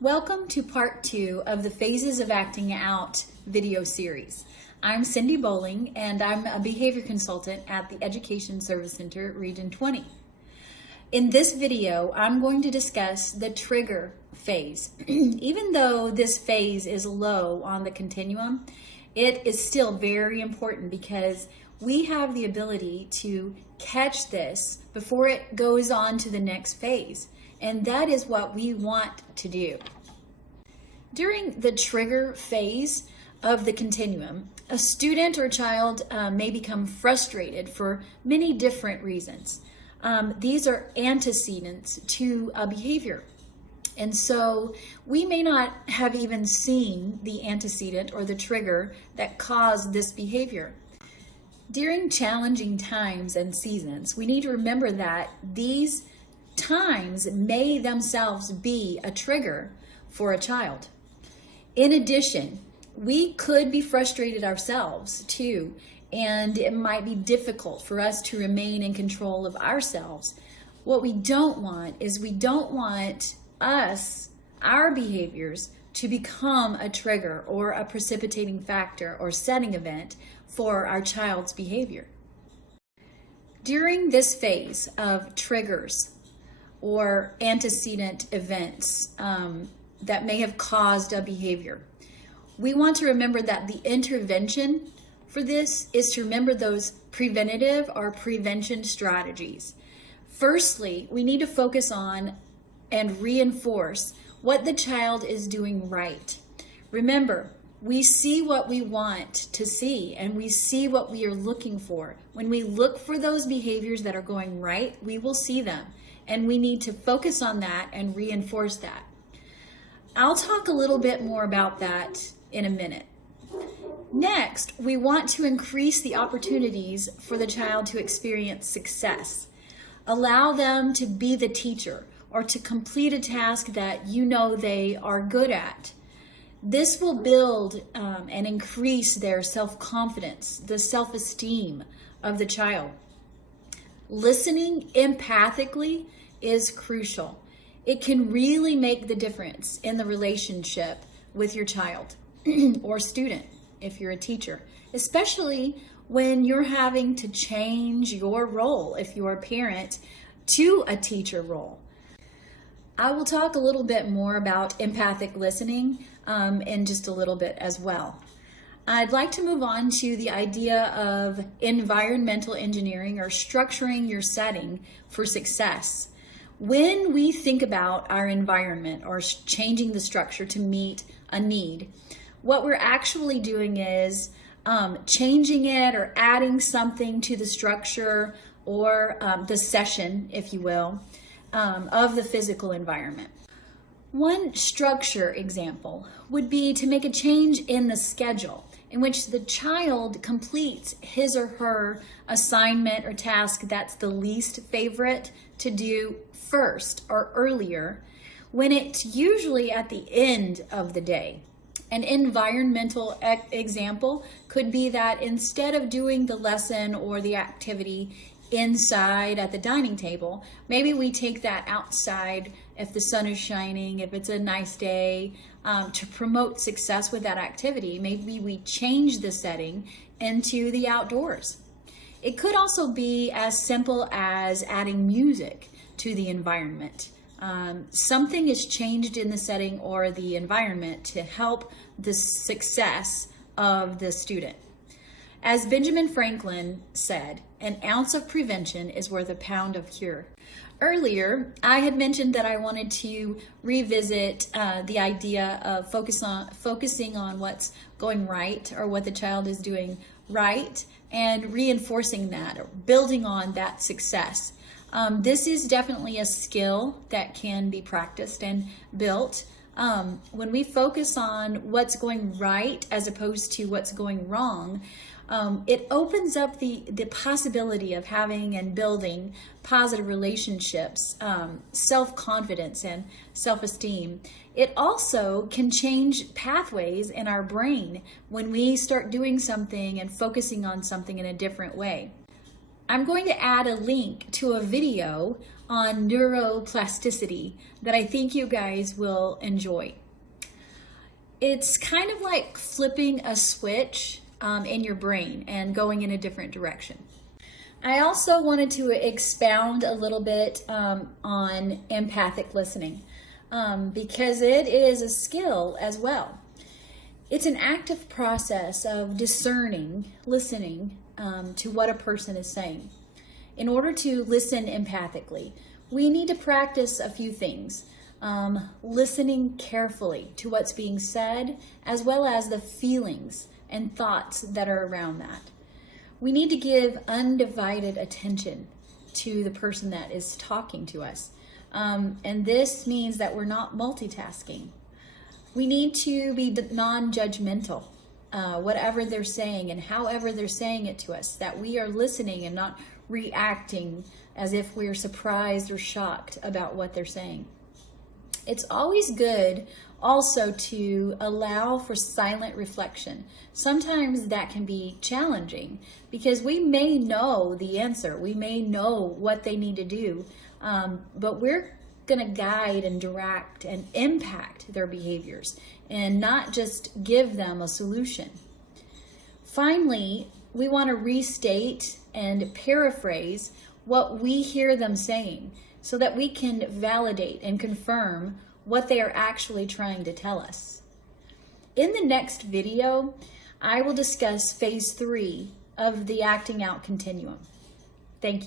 Welcome to part 2 of the Phases of Acting Out video series. I'm Cindy Bowling and I'm a behavior consultant at the Education Service Center, Region 20. In this video, I'm going to discuss the trigger phase. Even though this phase is low on the continuum, it is still very important because we have the ability to catch this before it goes on to the next phase. And that is what we want to do. During the trigger phase of the continuum, a student or child may become frustrated for many different reasons. These are antecedents to a behavior. And so we may not have even seen the antecedent or the trigger that caused this behavior. During challenging times and seasons, we need to remember that these times may themselves be a trigger for a child. In addition, we could be frustrated ourselves too, and it might be difficult for us to remain in control of ourselves. What we don't want is our behaviors, to become a trigger or a precipitating factor or setting event for our child's behavior. During this phase of triggers or antecedent events that may have caused a behavior, we want to remember that the intervention for this is to remember those preventative or prevention strategies. Firstly, we need to focus on and reinforce what the child is doing right. Remember, we see what we want to see and we see what we are looking for. When we look for those behaviors that are going right, we will see them. And we need to focus on that and reinforce that. I'll talk a little bit more about that in a minute. Next, we want to increase the opportunities for the child to experience success. Allow them to be the teacher or to complete a task that you know they are good at. This will build and increase their self-confidence, the self-esteem of the child. Listening empathically is crucial. It can really make the difference in the relationship with your child or student if you're a teacher, especially when you're having to change your role if you're a parent to a teacher role. I will talk a little bit more about empathic listening in just a little bit as well. I'd like to move on to the idea of environmental engineering or structuring your setting for success. When we think about our environment or changing the structure to meet a need, what we're actually doing is changing it or adding something to the structure or the session, if you will, of the physical environment. One structure example would be to make a change in the schedule in which the child completes his or her assignment or task that's the least favorite to do first or earlier, when it's usually at the end of the day. An environmental example could be that instead of doing the lesson or the activity inside at the dining table, maybe we take that outside if the sun is shining, if it's a nice day, to promote success with that activity. Maybe we change the setting into the outdoors. It could also be as simple as adding music to the environment. Something is changed in the setting or the environment to help the success of the student. As Benjamin Franklin said, an ounce of prevention is worth a pound of cure. Earlier, I had mentioned that I wanted to revisit the idea of focusing on what's going right or what the child is doing right and reinforcing that or building on that success. This is definitely a skill that can be practiced and built. When we focus on what's going right as opposed to what's going wrong, it opens up the possibility of having and building positive relationships, self-confidence and self-esteem. It also can change pathways in our brain when we start doing something and focusing on something in a different way. I'm going to add a link to a video on neuroplasticity that I think you guys will enjoy. It's kind of like flipping a switch in your brain and going in a different direction. I also wanted to expound a little bit on empathic listening because it is a skill as well. It's an active process of discerning, listening to what a person is saying. In order to listen empathically, we need to practice a few things. Listening carefully to what's being said, as well as the feelings and thoughts that are around that. We need to give undivided attention to the person that is talking to us. And this means that we're not multitasking. We need to be non-judgmental, whatever they're saying and however they're saying it to us, that we are listening and not reacting as if we're surprised or shocked about what they're saying. It's always good also to allow for silent reflection. Sometimes that can be challenging because we may know the answer. We may know what they need to do, but we're going to guide and direct and impact their behaviors and not just give them a solution. Finally, we want to restate and paraphrase what we hear them saying so that we can validate and confirm what they are actually trying to tell us. In the next video, I will discuss phase 3 of the acting out continuum. Thank you.